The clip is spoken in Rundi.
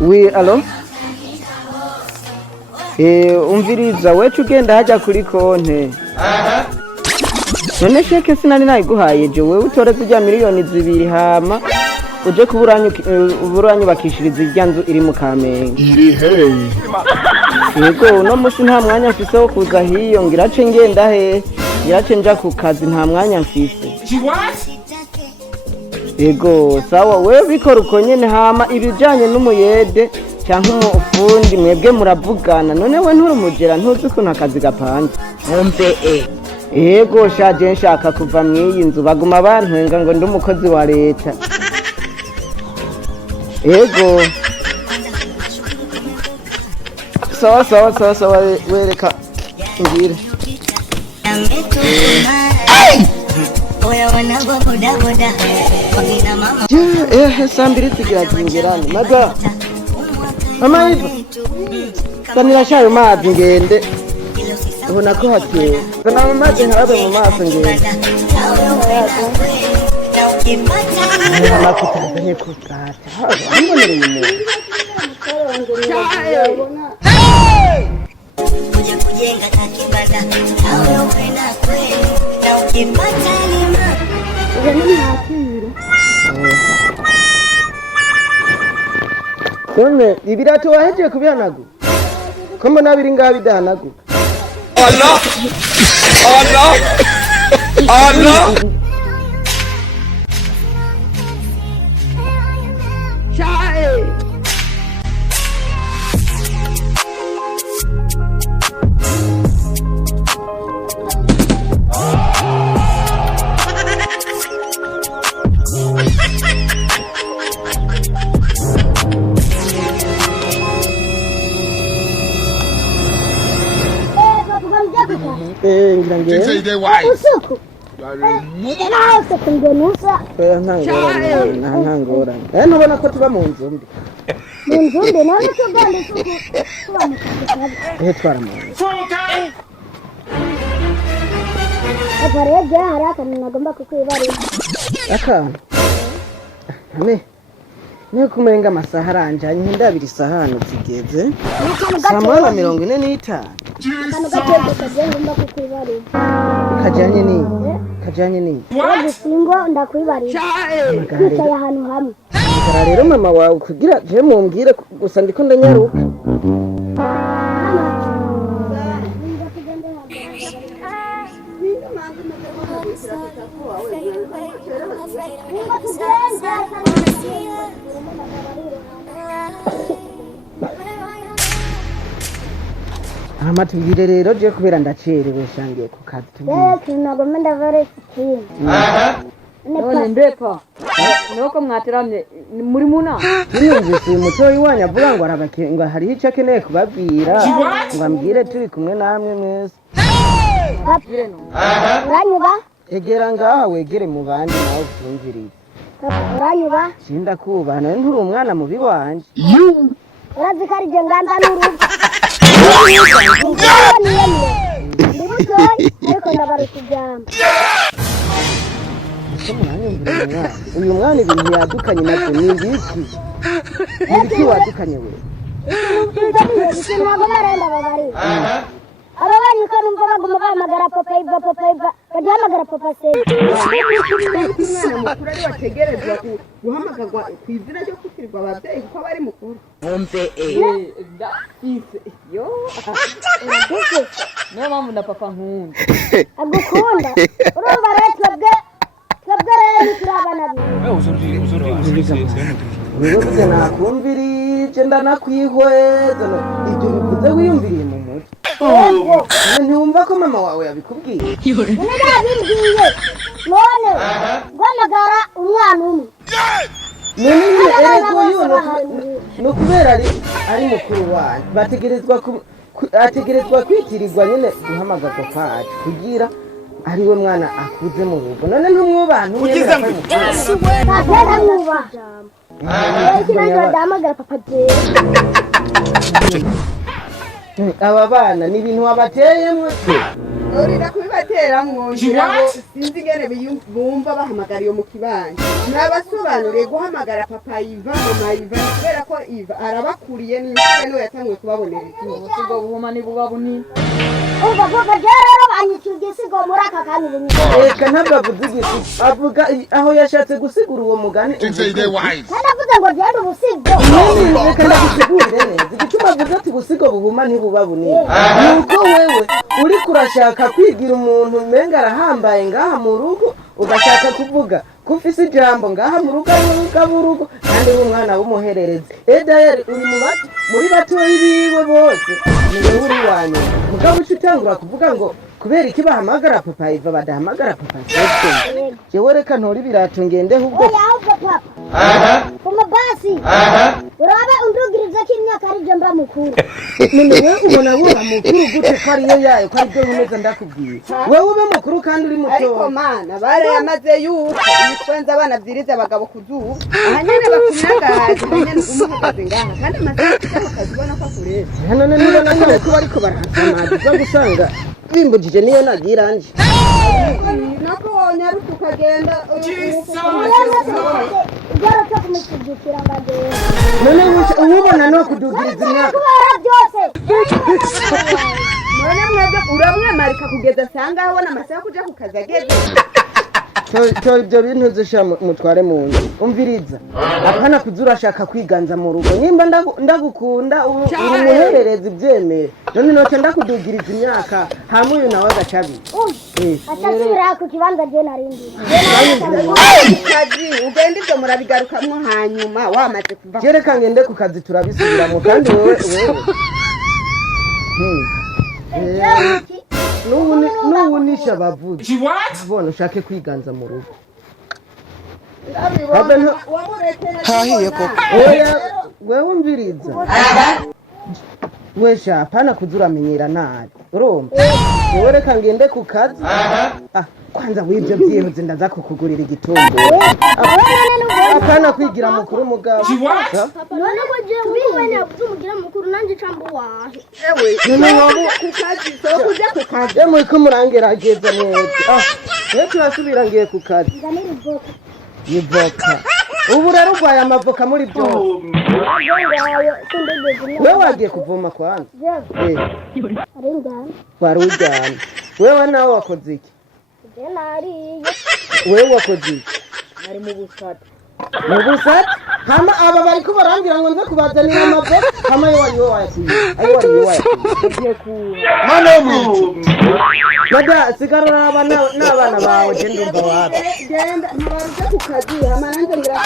Oui, alo? Umviriza wecu ugenda haja kuri konte. None sheke sinari nayiguhaye je wewe utore zijya miliyoni 2 hama uje kuburanyubakishiriza irya nzu iri mu Kamenge. Iri hey. Yego no musi nta mwanya mfise wo kuza hiyo ngirace ngenda he. Ngirace nja ku kazi nta mwanya mfise. Yego sawa wewe bikora uko nyene hama ibijanye n'umuyede cyangwa umufundi mwebwe muravugana none we nturumugera ntuzi ko nakazi gapanze Umpe yego shaje nshaka kuva mwiyi nzu baguma bantwenga ngo ndi umukozi wa leta yego sawa wereka ngire sambiri tugira zingirane maga mama hivo sanira shayo mazi ngende ubona ko hateye kana mu mazi harabe mu maso ngende nakutazanye kutata mbonere umuntu kuja kujenga takibada au kwenda kweli na ukipata lima nini hakiri none ibirato waheje kubyanagu komo nabiri ngabidanagu Allah Chai They say they wise. ntangora ntubona ko tuba mu nzu mbi nawe tugande tuba mu twara mu nzu aparege hari akantu nagomba kukwibarira akantu ne kumenga amasaha aranjanye ndabiri sahano zigeze samana 45 akantu gatege kaje ngomba kukwibarira kajanye ni singo ndakwibarira kwicaye ahantu hamwe gara rero mama wawe kugira je mumbwire gusa ndiko ndanyaruka amatubwire rero je kubera ndacerewe shangiye ku kazi tunagomba ndavare ikintu none mbepa nuko mwatiramye muri muna nimvise umutoyi wanyu avuga ngo arabakenga hari icyo akeneye kubabwira ngo ambwire turi kumwe namwe mwese uranyuba egera ngaho wegere mu bandi nawe ubyumvirize uranyuba sinda kubaha nawe nturi umwana mubi wanje urazi ko ari je nganda n'urugo ndi mutoyi ariko ndabaruka ijambo uyu mwana ibintu yadukanye nabyo ni ibiki wadukanye we ntabwo marenda babarira aba bari ko numva baguma bahamagara papa iva badahamagara papa seri umwana mukuru ari wategerezwa guhamagarwa ku izina ryo kwitirwa ababyeyi kuko bari mukuru Umpe yo niyo mpamvu na papa nkunda agukunda urumva rero twebwe rero turabana wewe buze nakumvirije ndanakwihweza ibyo bikuze wiyumviriye mu mutwe ntiwumva ko mama wawe yabikubwiye nabimbwiye none guhamagara umwana umwe no kubera ari mukuru wanyu ategerezwa kwitirirwa nyine guhamagarwa kwacu kugira ariwe mwana akuze mu rugo none ntumwubaha Ugize ngo ntabwo mwubaha ikibazo badahamagara papa jyewe aba bana ni ibintu wabateyemwe urira kubibatera mwongera ngo sinzi ingene bumva bahamagara iyo mu kibanje nabasobanuriye guhamagara papa Iva mama Iva kubera ko Iva arabakuriye n'imfura niwe yatanguye kubabonera ubwo buhuma ni buba bunini umva vuga rero banyicuye igisigo muri aka kanya reka ntabwo avuze igisigo avuga aho yashatse gusigura uwo mugani Say they wise. kandi avuze ngo genda ubusigo reka ndagusigurire neza igituma avuze ati ubusigo buhuma ntibuba bunini nuko wewe uriko urashaka kwigira umuntu umenga arahambaye ngaha mu rugo ugashaka kuvuga ko ufise ijambo ngaha mu rugo urugo kandi uri umwana w'umuhererezi edayeri uri muri batoyi biwe bose niwe uri wanyu mugabo uca utangura kuvuga ngo kubera iki bahamagara papa Iva badahamagara papa Sete jewe reka ntori birato ngende ahubwo ahubwo papa kuma basi urabe undugiriza ko imyaka ari je mba mukuru none wewe ubona woba mukuru gute ko ariyo yayo ko aribyo nkomeza ndakubwiye wewe ube mukuru kandi uri muto ariko mana barayamaze yuko ibitwenza abana vyiriza abagabo kuzuba ahanyene bakumyagahaje ahanyene umuhagaze ngaha kandi amasaha ukazibona ko akureba none niba nawe ko bariko barahasamaza zo gusanga bimbujije niyo nagira nje nako wonyaruka ukagenda igoro cyo kumushyigikira mbagenda none ubona no kudugiriza imyaka kubera byose none mwebwe uramwamarika kugeza asanga abona amasaha yo kuja ku kazi ageze cyo ibyo bintu zisha mutware mu nzu umviriza apana kuza urashaka kwiganza mu rugo nimba ndagukunda uri umuhererezi byemere none noce ndakudugiriza imyaka hamwe uyu nawe agacabi atasubira ku kibanza je narindi kazi ugenda ibyo murabigarukamwo hanyuma wamaze kuva jereka ngende ku kazi turabisubiramo kandi wewe n'ubu nisha bavuze bona ushake kwiganza mu rugo hahiye koko wewe umviriza wesha hapana kuza uramenyera nabi urumva wewe reka ngende ku kazi kwanza w'ibyo byihuze ndaza kukugurira igitumburo hapana kwigira mukuru mugabo none ngo je wibene umugira mukuru nanje cambo wahe none wowe ku kazi so kuja ku kazi muri ko murangerageza neza rero turasubira ngiye ku kazi nganira ivoka ivoka ubu rero urwaye amavoka muri byose wewe wagiye kuvoma kwanza wari ujyana wewe nawe wakoze iki wewe wakoze iki ari mu busata mu busata hama aba bariko barambwira ngo nze kubazanira amavoka hama yo wari wayakuye ayo wari wayakuye Mano mwitu. Nada sigarura n'abana bawe je ndumva wapi genda ntabaruja ku kazi hama nanjye ngira